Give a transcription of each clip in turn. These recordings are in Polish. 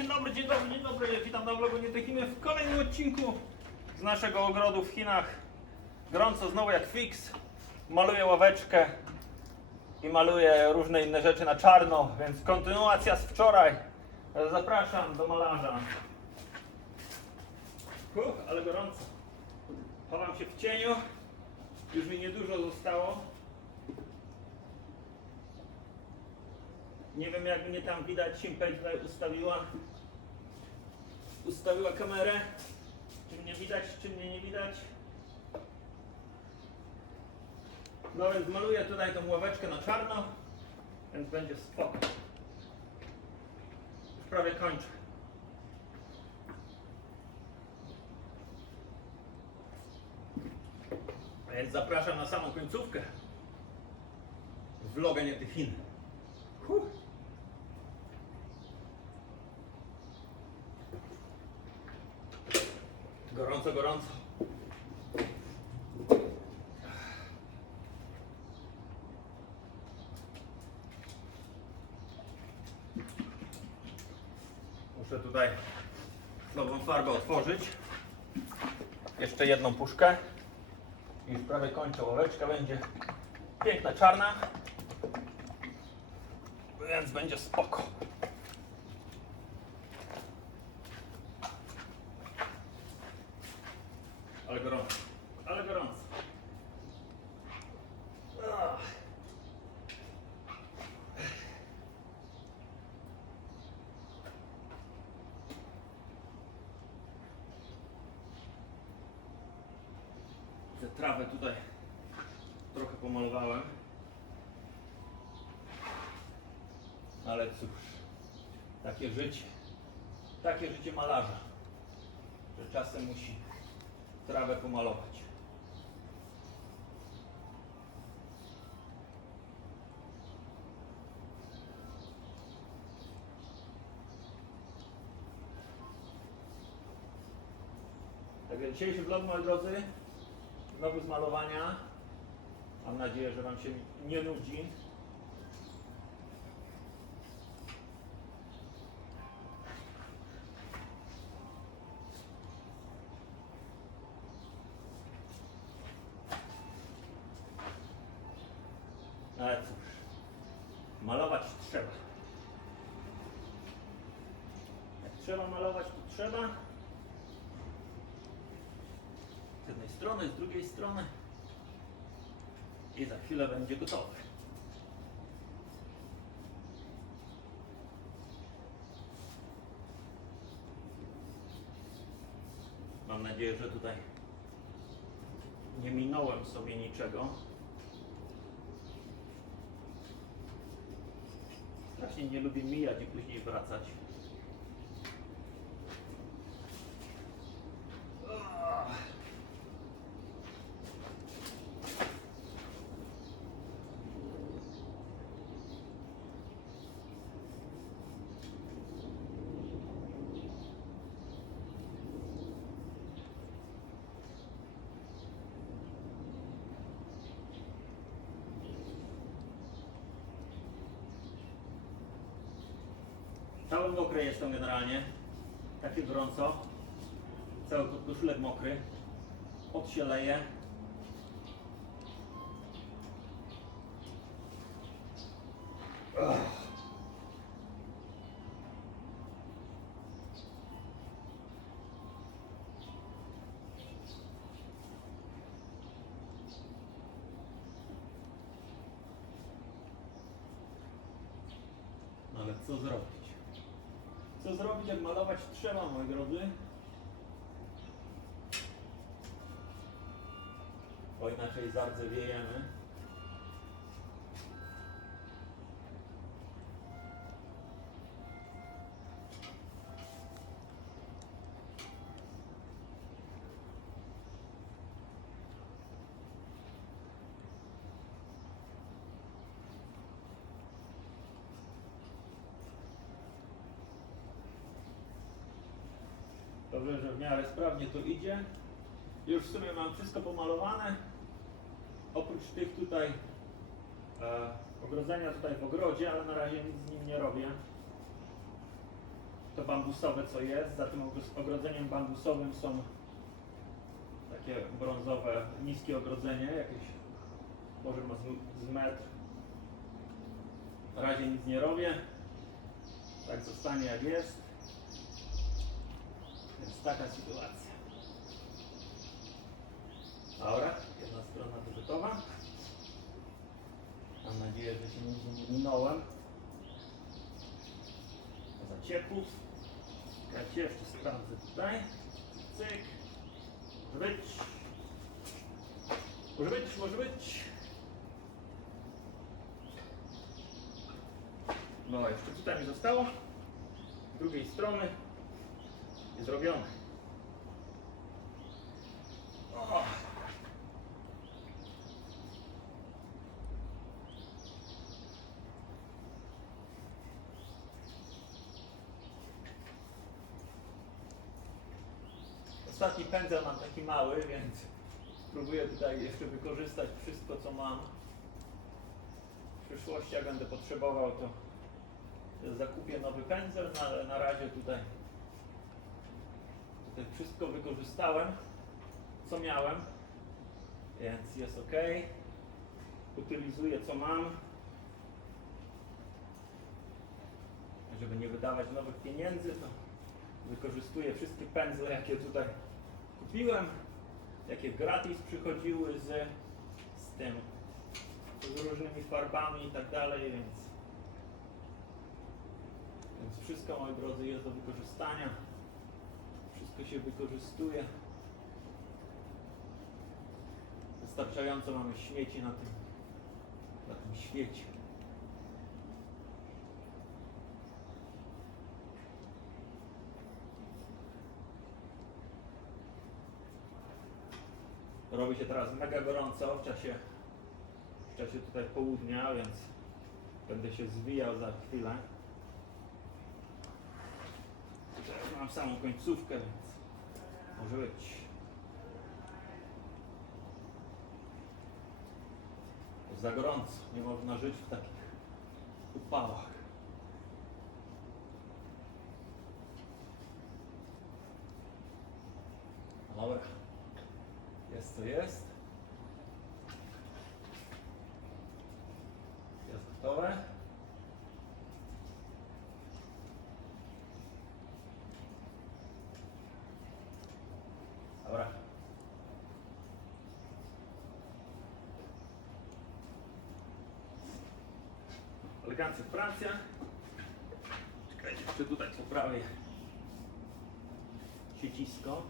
Dzień dobry, dzień dobry, dzień dobry. Witam na vlogu Nietechiny w kolejnym odcinku z naszego ogrodu w Chinach. Gorąco znowu jak fix. Maluję ławeczkę i maluję różne inne rzeczy na czarno, więc kontynuacja z wczoraj. Zapraszam do malarza. Huh, ale gorąco. Chowam się w cieniu. Już mi niedużo zostało. Nie wiem jak mnie tam widać, Simpej tutaj ustawiła ustawiła kamerę. Czy mnie widać, czy mnie nie widać. No więc maluję tutaj tą ławeczkę na czarno, więc będzie spoko. Już prawie kończę. A Więc zapraszam na samą końcówkę vloga nie tych Chin. Huh. Gorąco, gorąco. Muszę tutaj nową farbę otworzyć. Jeszcze jedną puszkę. Już prawie kończę ławeczka. Będzie piękna czarna. Więc będzie spoko. Ale gorąco. Ale gorąco. Tę trawę tutaj trochę pomalowałem. Ale cóż, takie życie, takie życie malarza, że czasem musi trawę pomalować. Tak więc dzisiejszy vlog, moi drodzy, znowu z malowania. Mam nadzieję, że Wam się nie nudzi. Ale cóż, malować trzeba. Jak trzeba malować, to trzeba. Z jednej strony, z drugiej strony. I za chwilę będzie gotowy. Mam nadzieję, że tutaj nie minąłem sobie niczego. Strasznie nie lubię mijać i później wracać. Cały mokry jestem generalnie. Takie gorąco. Cały podkoszulek mokry. Pot się leje. Ale co zrobić? Co zrobić, jak malować trzeba, moi drodzy? Bo inaczej zardzewiejemy. Dobrze, że w miarę sprawnie to idzie. Już w sumie mam wszystko pomalowane. Oprócz tych tutaj e, ogrodzenia tutaj w ogrodzie, ale na razie nic z nim nie robię. to bambusowe co jest. Za tym ogro- ogrodzeniem bambusowym są takie brązowe, niskie ogrodzenie, jakieś może ma z, z metr. Na razie nic nie robię. Tak zostanie jak jest. Więc taka sytuacja. Dobra, jedna strona to gotowa. Mam nadzieję, że się nie minąłem. Za ciepłów. Cię jeszcze sprawdzę tutaj. Cyk. Może być. Może być, może być. No, jeszcze tutaj mi zostało. Z drugiej strony zrobione. Ostatni pędzel mam taki mały, więc spróbuję tutaj jeszcze wykorzystać wszystko co mam. W przyszłości jak będę potrzebował to zakupię nowy pędzel, no ale na razie tutaj wszystko wykorzystałem, co miałem, więc jest ok. Utylizuję co mam, żeby nie wydawać nowych pieniędzy, to wykorzystuję wszystkie pędzle, jakie tutaj kupiłem, jakie gratis przychodziły z, z tym, z różnymi farbami i tak dalej, więc więc wszystko, moi drodzy, jest do wykorzystania. Wszystko się wykorzystuje. Wystarczająco mamy śmieci na tym, na tym świecie. Robi się teraz mega gorąco w czasie, w czasie tutaj południa, więc będę się zwijał za chwilę. Mam samą końcówkę, więc Jest za gorąco, nie można żyć w takich upałach. Dobra, jest co. Jest gotowe. Dobra. Elegancja Francja. Czekajcie, jeszcze tutaj poprawię siecisko.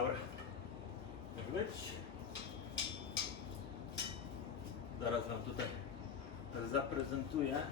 Dobra. Może być. Zaraz Wam tutaj zaprezentuję.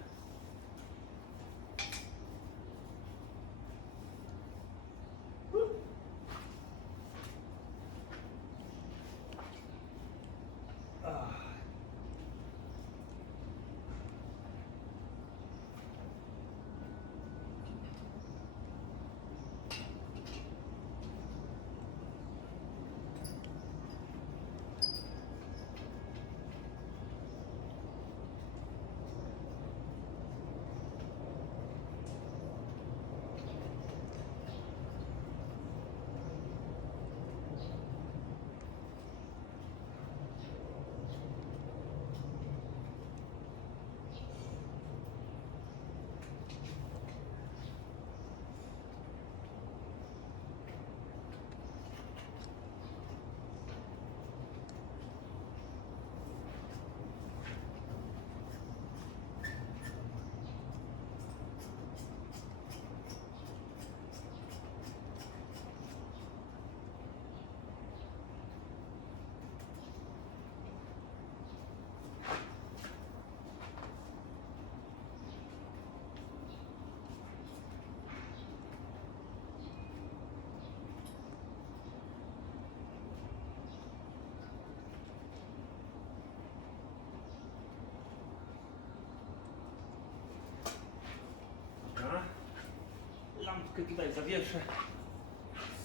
Tutaj zawieszę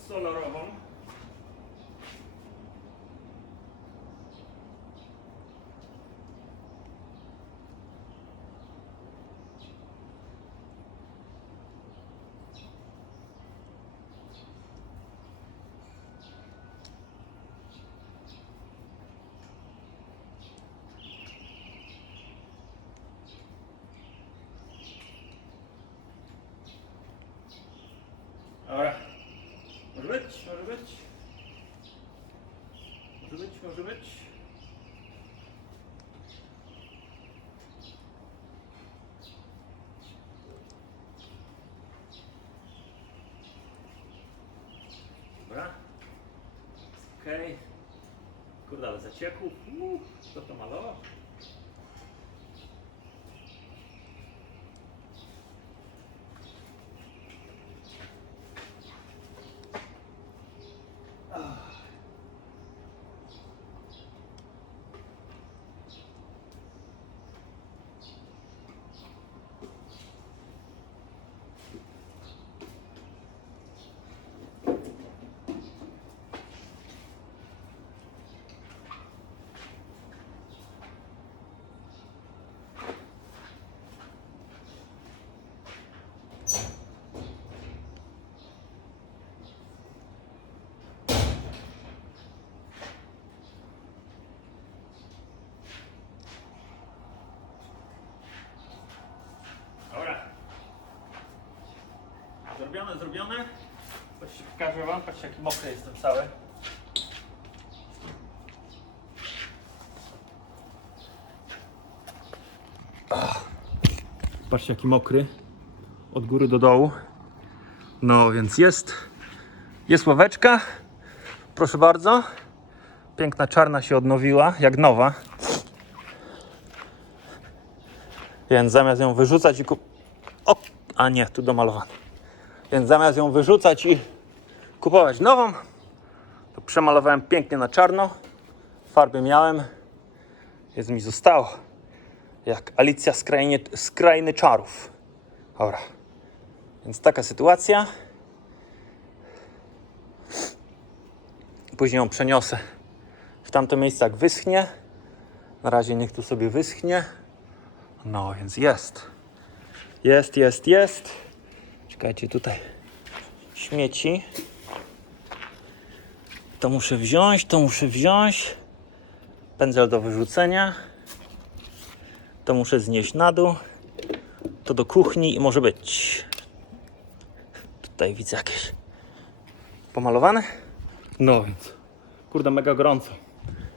solarową. Dobra. Może być, może być. Może być, może być. Dobra. Okej. Kurde, ale zaciekł. Uuu, kto to malował? Dobra. Zrobione, zrobione. Patrzcie, pokażę wam, patrzcie jaki mokry jestem cały. Patrzcie jaki mokry. Od góry do dołu. No więc jest. Jest ławeczka. Proszę bardzo. Piękna czarna się odnowiła, jak nowa. Więc zamiast ją wyrzucać i kup... O! A nie, tu domalowany. Więc zamiast ją wyrzucać i kupować nową, to przemalowałem pięknie na czarno. Farby miałem, więc mi zostało. Jak Alicja z krainy, z czarów. Dobra. Więc taka sytuacja. Później ją przeniosę w tamte miejsce, jak wyschnie. Na razie niech tu sobie wyschnie. No więc jest. Jest, jest, jest. Czekajcie, tutaj śmieci. To muszę wziąć, to muszę wziąć. Pędzel do wyrzucenia. To muszę znieść na dół. To do kuchni i może być. Tutaj widzę jakieś pomalowane. No więc, kurde, mega gorąco.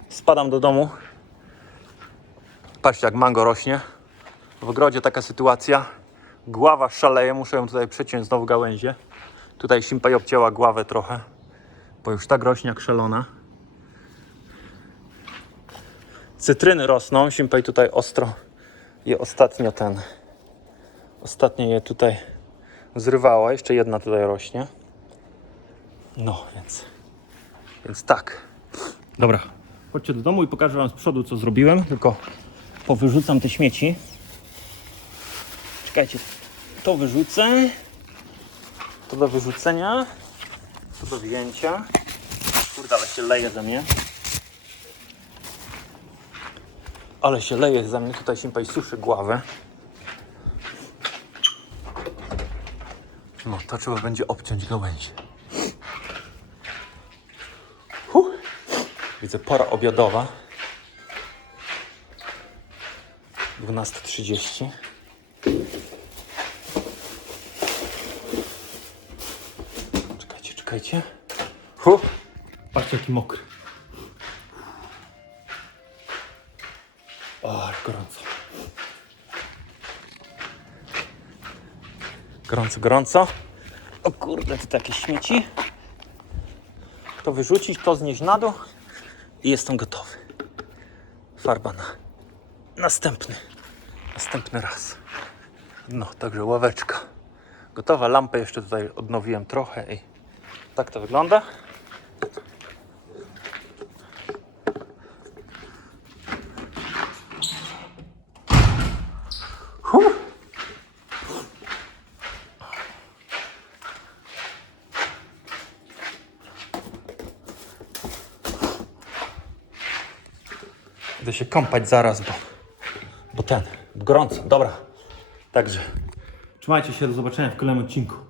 Spadam do domu. Patrzcie, jak mango rośnie. W ogrodzie taka sytuacja. Gława szaleje, muszę ją tutaj przeciąć znowu gałęzie. Tutaj Simpaj obcięła gławę trochę, bo już tak rośnie jak szalona. Cytryny rosną, Simpaj tutaj ostro je ostatnio ten, ostatnio je tutaj zrywała, jeszcze jedna tutaj rośnie. No, więc, więc tak. Dobra, chodźcie do domu i pokażę wam z przodu co zrobiłem, tylko powyrzucam te śmieci. Czekajcie, to wyrzucę. To do wyrzucenia. To do wzięcia. Kurde, ale się leje ze mnie. Ale się leje ze mnie. Tutaj Simpaj suszy głowę. No, to trzeba będzie obciąć gałęzie. Huh. Widzę, pora obiadowa. 12.30. Czekajcie. Huh. Patrzcie jaki mokry. O, gorąco. Gorąco, gorąco. O kurde, tu takie śmieci. To wyrzucić, to znieść na dół i jestem gotowy. Farba na następny, następny raz. No, także ławeczka. Gotowa, lampę jeszcze tutaj odnowiłem trochę i tak to wygląda. Huh. Się kąpać zaraz, bo, bo ten, gorąco. Dobra, także trzymajcie się, do zobaczenia w kolejnym odcinku.